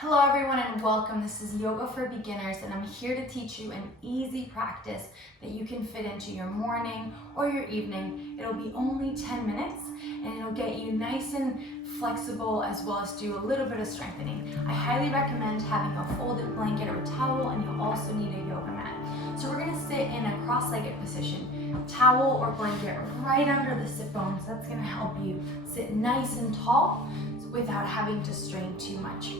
Hello everyone and welcome. This is Yoga for Beginners and I'm here to teach you an easy practice that you can fit into your morning or your evening. It'll be only 10 minutes and it'll get you nice and flexible as well as do a little bit of strengthening. I highly recommend having a folded blanket or a towel, and you'll also need a yoga mat. So we're going to sit in a cross-legged position, towel or blanket right under the sit bones. That's going to help you sit nice and tall without having to strain too much.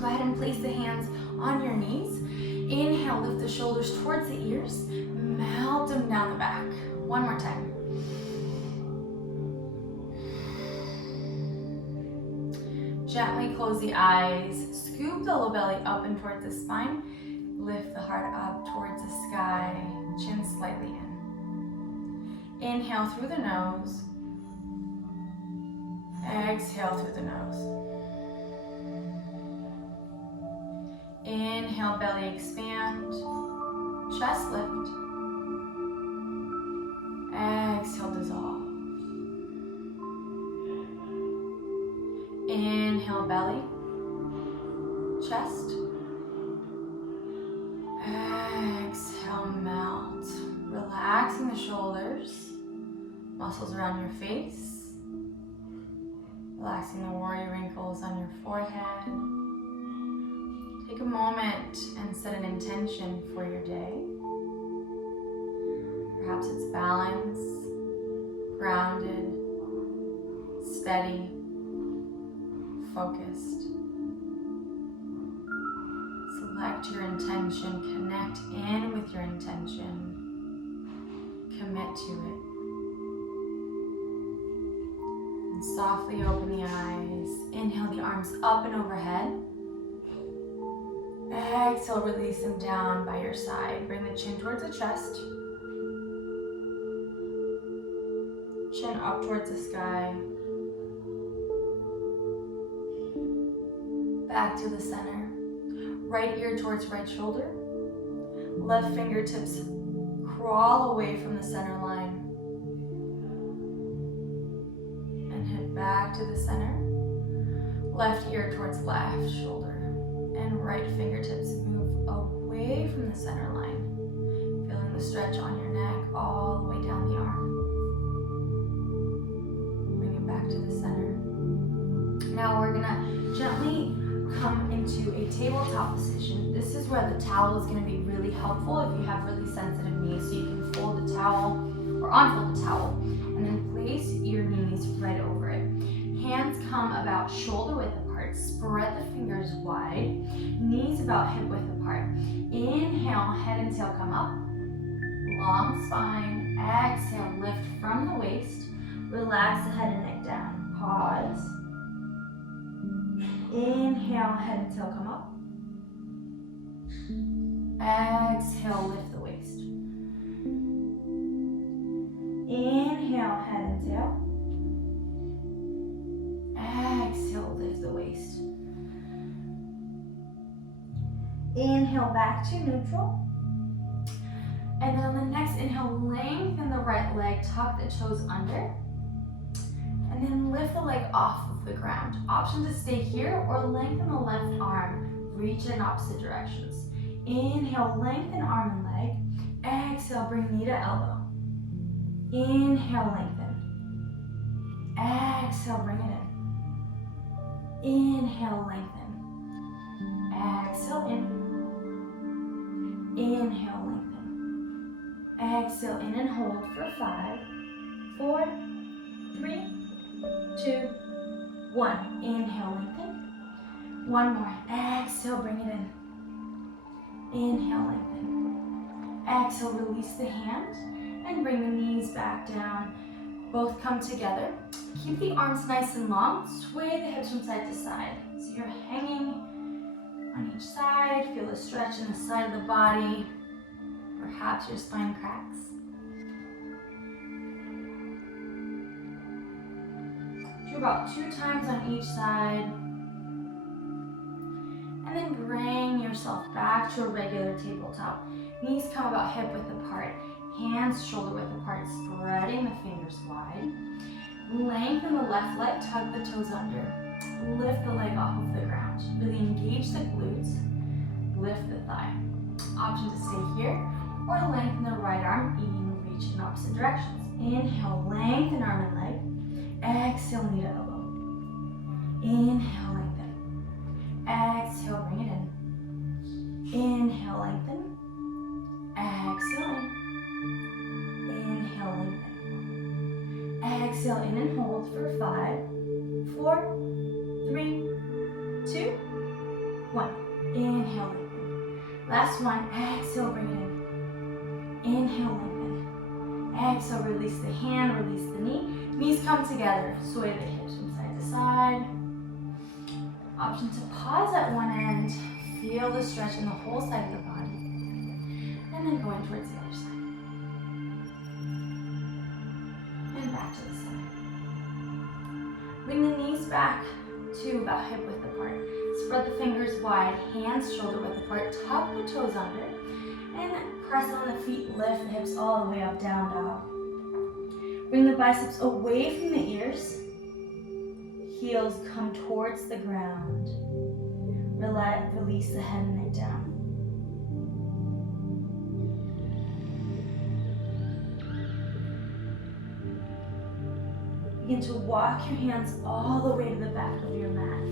Go ahead and place the hands on your knees. Inhale, lift the shoulders towards the ears. Melt them down the back. One more time. Gently close the eyes. Scoop the low belly up and towards the spine. Lift the heart up towards the sky. Chin slightly in. Inhale through the nose. Exhale through the nose. Inhale, belly expand, chest lift. Exhale, dissolve. Inhale, belly, chest. Exhale, melt. Relaxing the shoulders, muscles around your face. Relaxing the warrior wrinkles on your forehead. Take a moment and set an intention for your day. Perhaps it's balance, grounded, steady, focused. Select your intention, connect in with your intention, commit to it. And softly open the eyes. Inhale the arms up and overhead. Exhale, release them down by your side. Bring the chin towards the chest. Chin up towards the sky. Back to the center. Right ear towards right shoulder. Left fingertips crawl away from the center line. And head back to the center. Left ear towards left shoulder. And right fingertips move away from the center line. Feeling the stretch on your neck all the way down the arm. Bring it back to the center. Now we're gonna gently come into a tabletop position. This is where the towel is gonna be really helpful if you have really sensitive knees. So you can fold the towel or unfold the towel and then place your knees right over it. Hands come about shoulder width apart. Spread the fingers wide. Knees about hip width apart. Inhale, head and tail come up. Long spine. Exhale, lift from the waist. Relax the head and neck down. Pause. Inhale, head and tail come up. Exhale, lift the waist. Inhale, head and tail. Exhale, lift the waist. Inhale, back to neutral. And then on the next inhale, lengthen the right leg, tuck the toes under. And then lift the leg off of the ground. Option to stay here or lengthen the left arm. Reach in opposite directions. Inhale, lengthen arm and leg. Exhale, bring knee to elbow. Inhale, lengthen. Exhale, bring it in. Inhale, lengthen. Exhale, in. Inhale, lengthen. Exhale, in and hold for 5, 4, 3, 2, 1. Inhale, lengthen. One more. Exhale, bring it in. Inhale, lengthen. Exhale, release the hand and bring the knees back down. Both come together. Keep the arms nice and long. Sway the hips from side to side. So you're hanging on each side. Feel the stretch in the side of the body. Perhaps your spine cracks. Do about 2 times on each side. And then bring yourself back to a regular tabletop. Knees come about hip width apart. Hands shoulder width apart, spreading the fingers wide. Lengthen the left leg, tuck the toes under. Lift the leg off of the ground. Really engage the glutes, lift the thigh. Option to stay here or lengthen the right arm, even reach in opposite directions. Inhale, lengthen arm and leg. Exhale, knee to elbow. Inhale, lengthen. Exhale, bring it in. Inhale, lengthen. Exhale, in. Inhale, lengthen. Exhale, in and hold for 5, 4, 3, 2, 1. Inhale, lengthen. Last one. Exhale, bring it in. Inhale, lengthen. Exhale, release the hand, release the knee. Knees come together. Sway the hips from side to side. Option to pause at one end. Feel the stretch in the whole side of the body. And then going towards the other side. And back to the side. Bring the knees back to about hip width apart. Spread the fingers wide, hands shoulder width apart. Tuck the toes under. And press on the feet, lift the hips all the way up, down dog. Bring the biceps away from the ears. Heels come towards the ground. Release the head and neck down. Begin to walk your hands all the way to the back of your mat.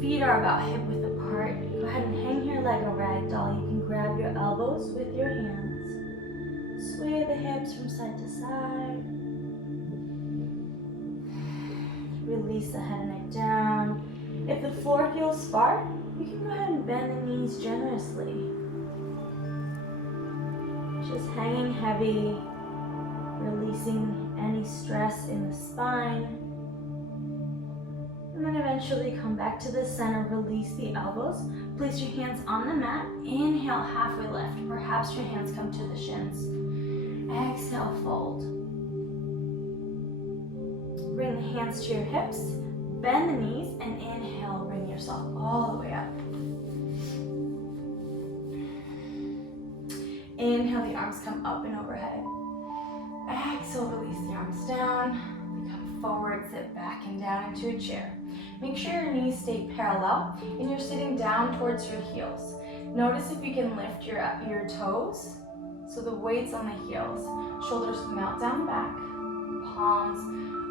Feet are about hip width apart. Go ahead and hang here like a rag doll. You can grab your elbows with your hands. Sway the hips from side to side. Release the head and neck down. If the floor feels far, you can go ahead and bend the knees generously. Just hanging heavy, releasing any stress in the spine. And then eventually come back to the center, release the elbows. Place your hands on the mat. Inhale, halfway lift. Perhaps your hands come to the shins. Exhale, fold. Bring the hands to your hips, bend the knees, and inhale, bring yourself all the way up. Inhale, the arms come up and overhead. Exhale, release the arms down. We come forward, sit back and down into a chair. Make sure your knees stay parallel and you're sitting down towards your heels. Notice if you can lift your toes, so the weight's on the heels. Shoulders come out, down, back, palms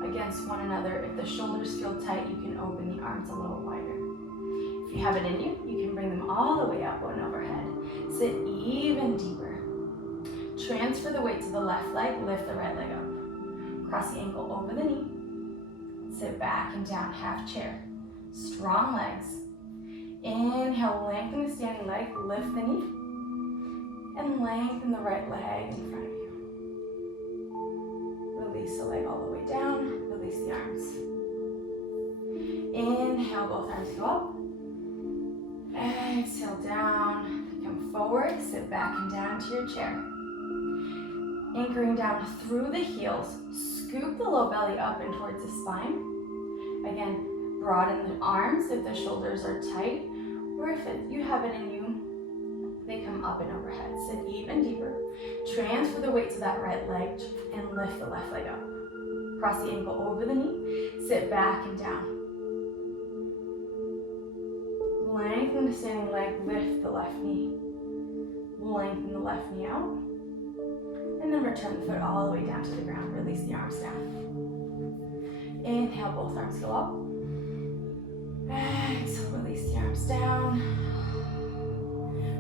against one another. If the shoulders feel tight, you can open the arms a little wider. If you have it in you, you can bring them all the way up and overhead. Sit even deeper. Transfer the weight to the left leg, lift the right leg up. Cross the ankle over the knee. Sit back and down, half chair. Strong legs. Inhale, lengthen the standing leg, lift the knee. And lengthen the right leg in front of you. Release the leg all the way down, release the arms. Inhale, both arms go up. Exhale, down. Come forward, sit back and down to your chair. Anchoring down through the heels, scoop the low belly up and towards the spine. Again, broaden the arms if the shoulders are tight, or if you have it in you, they come up and overhead. Sit even deeper. Transfer the weight to that right leg and lift the left leg up. Cross the ankle over the knee, sit back and down. Lengthen the standing leg, lift the left knee. Lengthen the left knee out. And then return the foot all the way down to the ground. Release the arms down. Inhale, both arms go up. Exhale, release the arms down.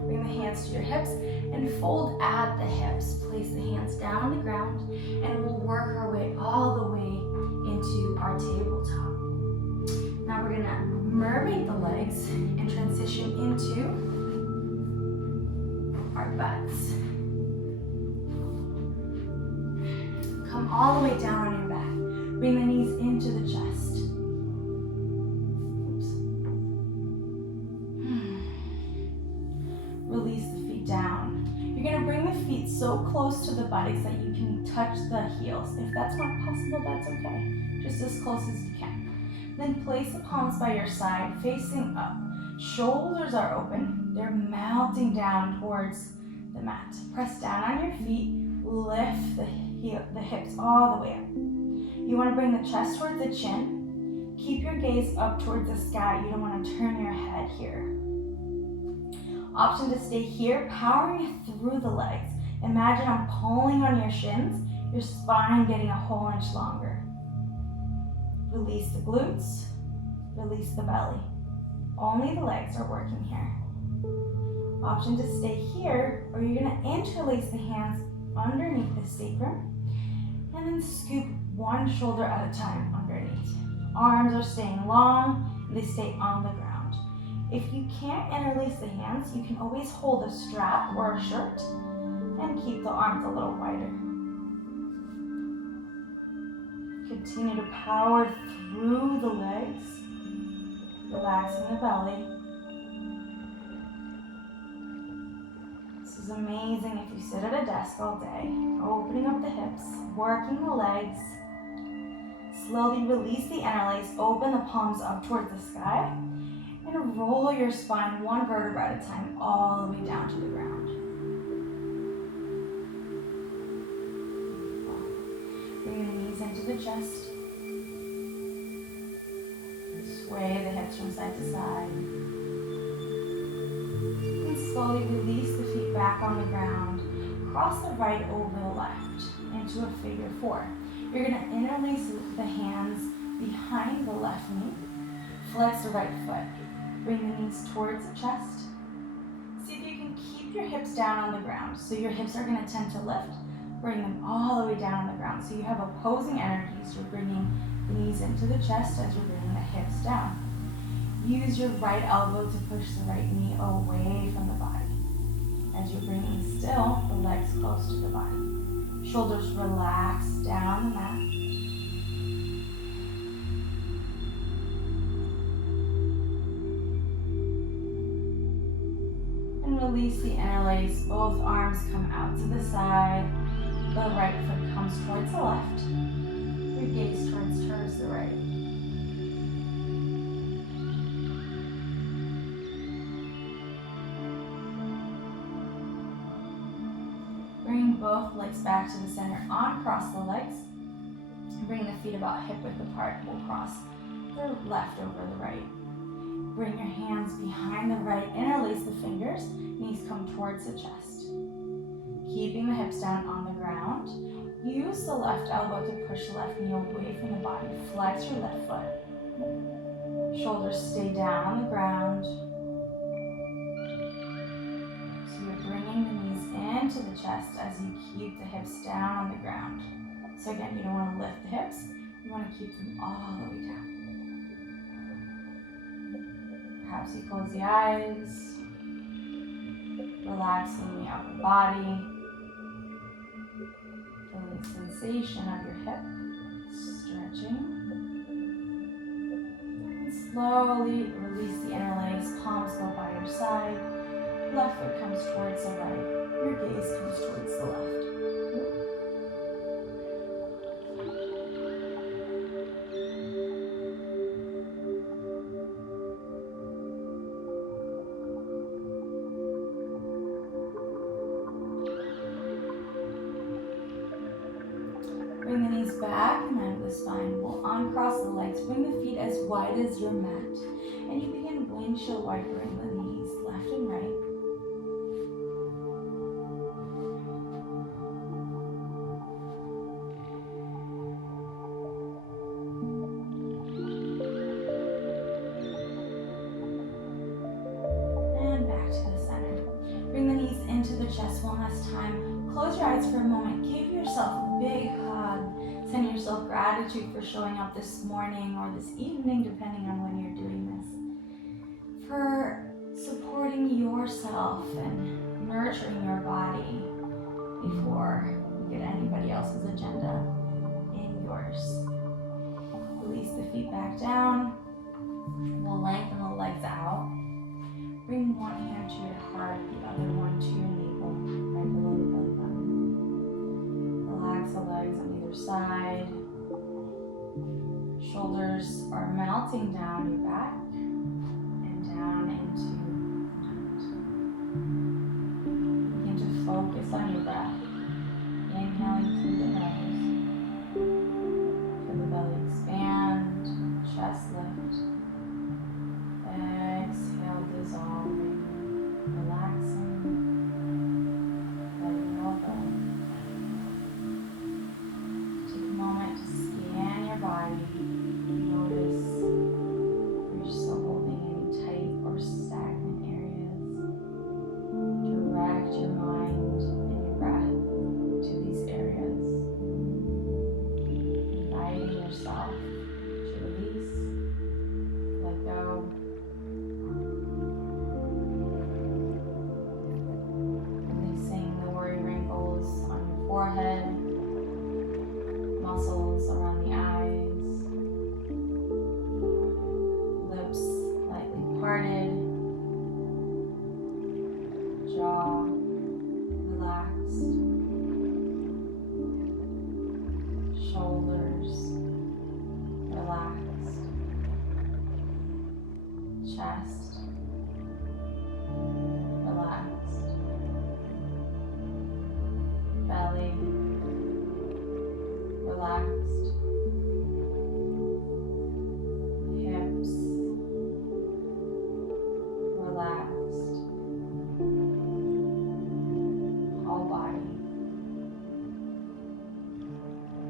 Bring the hands to your hips and fold at the hips. Place the hands down on the ground and we'll work our way all the way into our tabletop. Now we're gonna mermaid the legs and transition into our butts. Come all the way down on your back. Bring the knees into the chest. Oops. Release the feet down. You're going to bring the feet so close to the buttocks that you can touch the heels. If that's not possible, that's okay. Just as close as you can. Then place the palms by your side, facing up. Shoulders are open. They're mounting down towards the mat. Press down on your feet. Lift the hips all the way up. You want to bring the chest towards the chin. Keep your gaze up towards the sky. You don't want to turn your head here. Option to stay here, powering through the legs. Imagine I'm pulling on your shins, your spine getting a whole inch longer. Release the glutes, release the belly. Only the legs are working here. Option to stay here, or you're going to interlace the hands underneath the sacrum and then scoop one shoulder at a time underneath. Arms are staying long, and they stay on the ground. If you can't interlace the hands, you can always hold a strap or a shirt and keep the arms a little wider. Continue to power through the legs, relaxing the belly. This is amazing if you sit at a desk all day, opening up the hips, working the legs. Slowly release the interlace, open the palms up towards the sky, and roll your spine one vertebra at a time all the way down to the ground. Bring the knees into the chest. Sway the hips from side to side. And slowly release the feet back on the ground. Cross the right over the left into a figure four. You're going to interlace the hands behind the left knee. Flex the right foot. Bring the knees towards the chest. See if you can keep your hips down on the ground. So your hips are going to tend to lift. Bring them all the way down on the ground. So you have opposing energies. You're bringing the knees into the chest as you're bringing the hips down. Use your right elbow to push the right knee away from the body. As you're bringing still, the legs close to the body. Shoulders relax down the mat. And release the interlace. Both arms come out to the side. The right foot comes towards the left. Your gaze towards the right. Bring both legs back to the center. Uncross the legs. Bring the feet about hip width apart. We'll cross the left over the right. Bring your hands behind the right. Interlace the fingers. Knees come towards the chest. Keeping the hips down on the ground. Use the left elbow to push the left knee away from the body. Flex your left foot. Shoulders stay down on the ground. So you're bringing the knees into the chest as you keep the hips down on the ground. So again, you don't want to lift the hips. You want to keep them all the way down. Perhaps you close the eyes. Relaxing the upper body. Feel the sensation of your hip stretching. And slowly release the interlace. Palms go by your side. Left foot comes towards the right. Your gaze comes towards the left. Bring the knees back and under the spine. We'll uncross the legs. Bring the feet as wide as your mat. And you begin windshield wipering the knees left and right. And back to the center. Bring the knees into the chest one last time. Close your eyes for a moment. Give yourself a big hug. Send yourself gratitude for showing up this morning or this evening, depending on when you're doing this. For supporting yourself and nurturing your body before you get anybody else's agenda in yours. Release the feet back down. We'll lengthen the legs out. Bring one hand to your heart, the other one to your navel, right below the belly button. Relax the legs on either side. Shoulders are melting down your back and down into your feet. Begin to focus on your breath. Inhaling through the nose. Feel the belly expand, chest lift. chest, relaxed, belly, relaxed, hips, relaxed, whole body,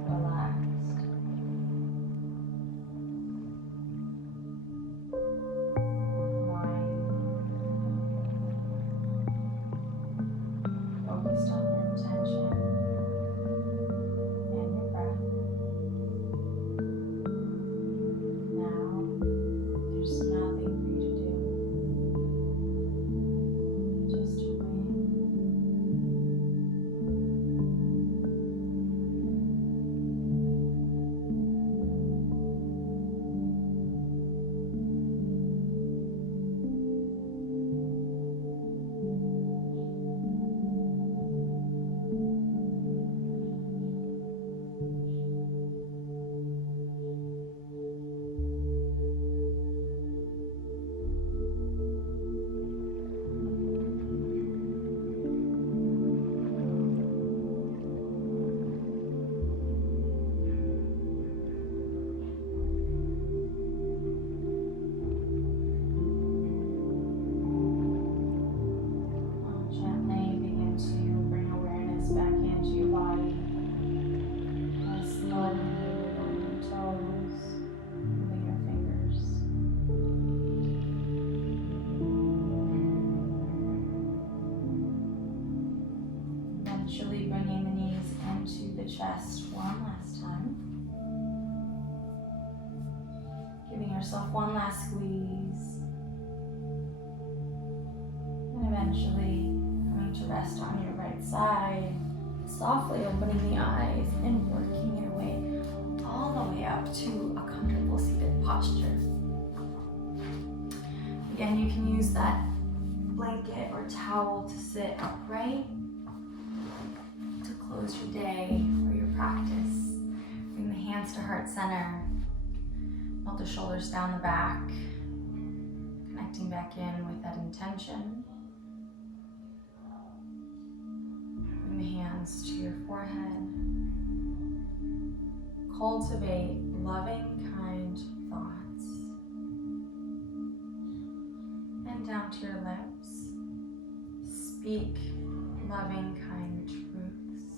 relaxed. Mind focused on your intention and your breath. Now, there's nothing for you to do. Just to wait. Gently begin to bring awareness back into your body. And slowly moving your toes, moving your fingers. Eventually bringing the knees into the chest one last time. Giving yourself one last squeeze. And eventually coming to rest on your right side, softly opening the eyes and working your way all the way up to a comfortable seated posture. Again, you can use that blanket or towel to sit upright, to close your day or your practice. Bring the hands to heart center, melt the shoulders down the back, connecting back in with that intention. Bring the hands to your forehead. Cultivate loving, kind thoughts. And down to your lips. Speak loving, kind truths.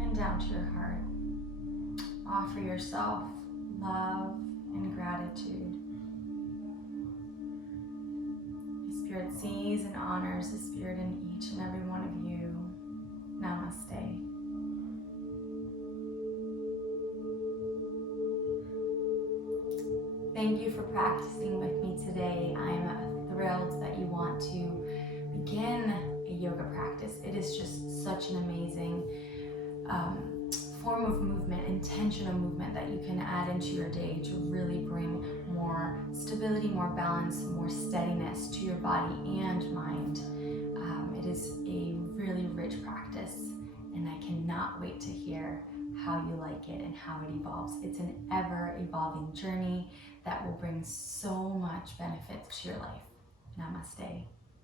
And down to your heart. Offer yourself love and gratitude. The Spirit sees and honors the Spirit in each and every one of you. Namaste. Thank you for practicing with me today. I'm thrilled that you want to begin a yoga practice. It is just such an amazing form of movement, intentional movement that you can add into your day to really bring more stability, more balance, more steadiness to your body and mind. It is a really rich practice, and I cannot wait to hear how you like it and how it evolves. It's an ever-evolving journey that will bring so much benefit to your life. Namaste.